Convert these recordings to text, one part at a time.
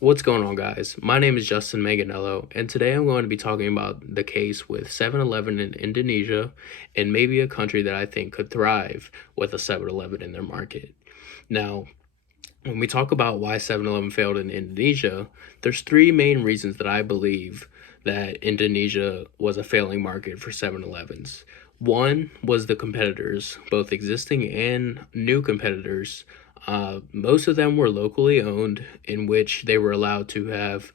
What's going on, guys? My name is Justin Manganello, and today I'm going to be talking about the case with 7-Eleven in Indonesia and maybe a country that I think could thrive with a 7-Eleven in their market. Now, when we talk about why 7-Eleven failed in Indonesia, there's three main reasons that I believe that Indonesia was a failing market for 7-Elevens. One was the competitors, both existing and new competitors. Most of them were locally owned, in which they were allowed to have,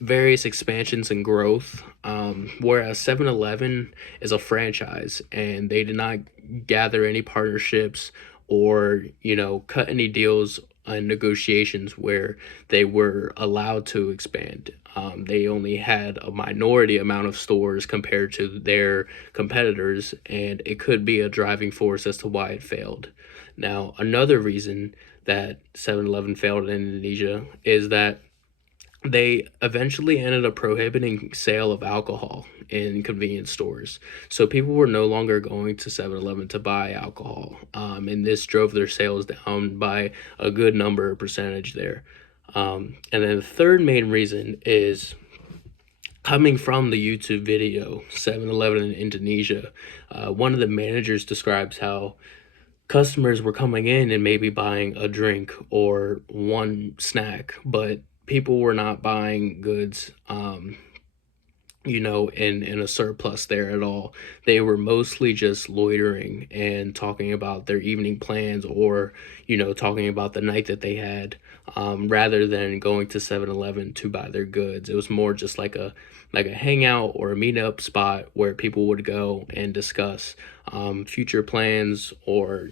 various expansions and growth. Whereas 7-Eleven is a franchise and they did not gather any partnerships or cut any deals and negotiations where they were allowed to expand. They only had a minority amount of stores compared to their competitors, and it could be a driving force as to why it failed. Now, another reason that 7-Eleven failed in Indonesia is that they eventually ended up prohibiting sale of alcohol in convenience stores. So people were no longer going to 7-Eleven to buy alcohol. And this drove their sales down by a good number of percentage there. And then the third main reason is coming from the YouTube video 7-Eleven in Indonesia. One of the managers describes how customers were coming in and maybe buying a drink or one snack, but people were not buying goods, in a surplus there at all. They were mostly just loitering and talking about their evening plans or, talking about the night that they had, rather than going to 7-Eleven to buy their goods. It was more just like a hangout or a meetup spot where people would go and discuss future plans or,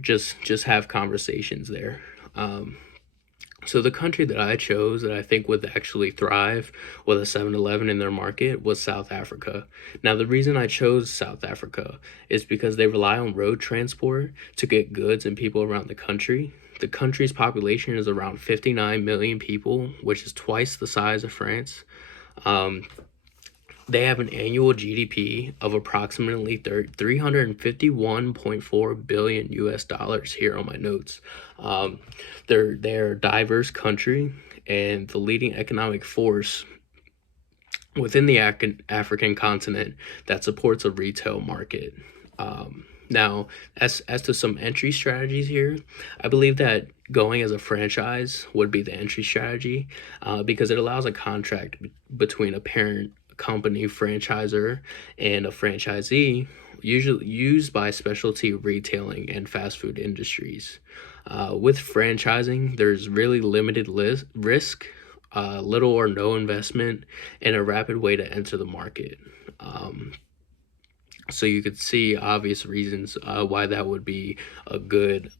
just have conversations there. So the country that I chose that I think would actually thrive with a 7-Eleven in their market was South Africa. Now, the reason I chose South Africa is because they rely on road transport to get goods and people around the country. The country's population is around 59 million people, which is twice the size of France. Um, they have an annual GDP of approximately 351.4 billion US dollars here on my notes. Um, they're a diverse country and the leading economic force within the African continent that supports a retail market. Now, as to some entry strategies here, I believe that going as a franchise would be the entry strategy, because it allows a contract between a parent company franchisor and a franchisee, usually used by specialty retailing and fast food industries. With franchising, there's really limited risk, little or no investment, and a rapid way to enter the market. Um, so you could see obvious reasons why that would be a good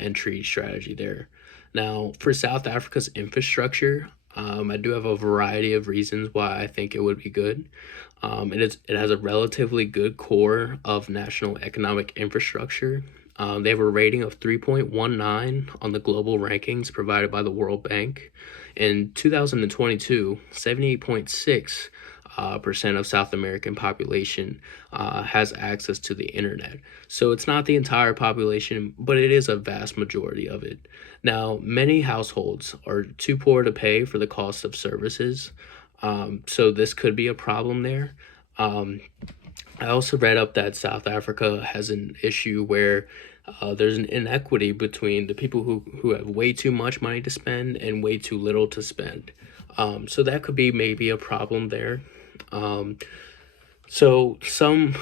entry strategy there. Now, for South Africa's infrastructure, I do have a variety of reasons why I think it would be good. It has a relatively good core of national economic infrastructure. They have a rating of 3.19 on the global rankings provided by the World Bank. In 2022, 78.6 percent of South American population has access to the internet. So it's not the entire population, but it is a vast majority of it. Now, many households are too poor to pay for the cost of services, so this could be a problem there. Um, I also read up that South Africa has an issue where there's an inequity between the people who have way too much money to spend and way too little to spend. So that could be maybe a problem there. Um, so some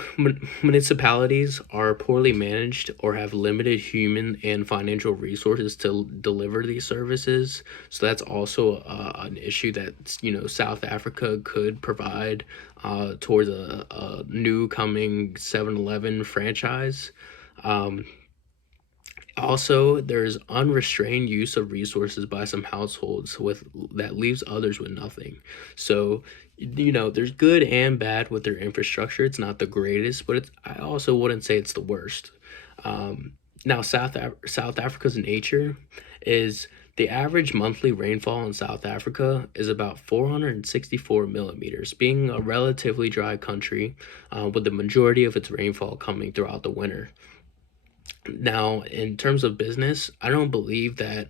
municipalities are poorly managed or have limited human and financial resources to deliver these services. So that's also an issue that South Africa could provide towards a new coming 7-Eleven franchise. Um, Also, there's unrestrained use of resources by some households with that leaves others with nothing. So, there's good and bad with their infrastructure. It's not the greatest, but I also wouldn't say it's the worst. Now, South Africa's nature is the average monthly rainfall in South Africa is about 464 millimeters, being a relatively dry country, with the majority of its rainfall coming throughout the winter. Now, in terms of business, I don't believe that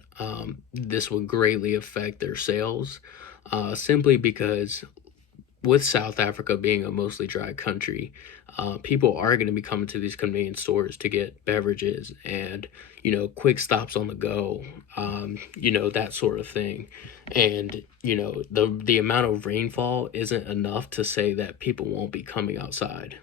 this would greatly affect their sales, simply because with South Africa being a mostly dry country, people are going to be coming to these convenience stores to get beverages and, quick stops on the go, that sort of thing. And, the amount of rainfall isn't enough to say that people won't be coming outside.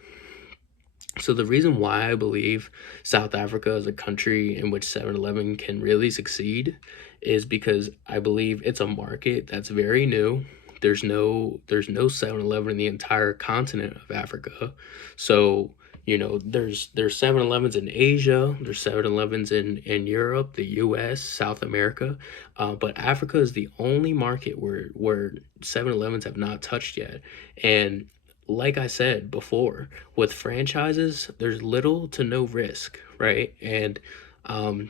So the reason why I believe South Africa is a country in which 7-Eleven can really succeed is because I believe it's a market that's very new. There's no 7-Eleven in the entire continent of Africa. So, there's 7-Elevens in Asia, there's 7-Elevens in Europe, the US, South America. But Africa is the only market where 7-Elevens have not touched yet. And like I said before, with franchises, there's little to no risk, right? And um,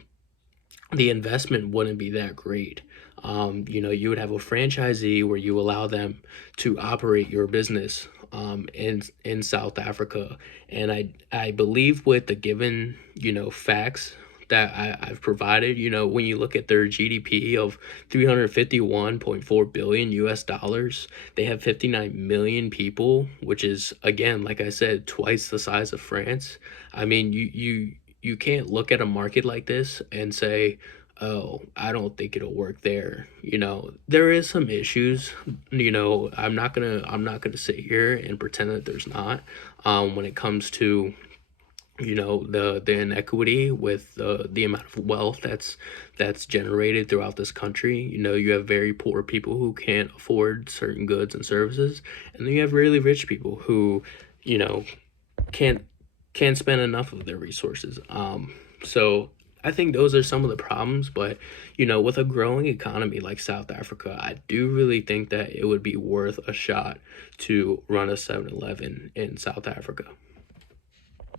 the investment wouldn't be that great. You would have a franchisee where you allow them to operate your business in South Africa, and I believe with the given facts that I've provided, when you look at their GDP of 351.4 billion US dollars, they have 59 million people, which is again, like I said, twice the size of France. I mean, you can't look at a market like this and say, oh, I don't think it'll work there. There is some issues. I'm not gonna sit here and pretend that there's not. When it comes to the inequity with the amount of wealth that's generated throughout this country. You have very poor people who can't afford certain goods and services, and then you have really rich people who you know can't can't spend enough of their resources. So I think those are some of the problems, but with a growing economy like South Africa, I do really think that it would be worth a shot to run a 7-Eleven in South Africa.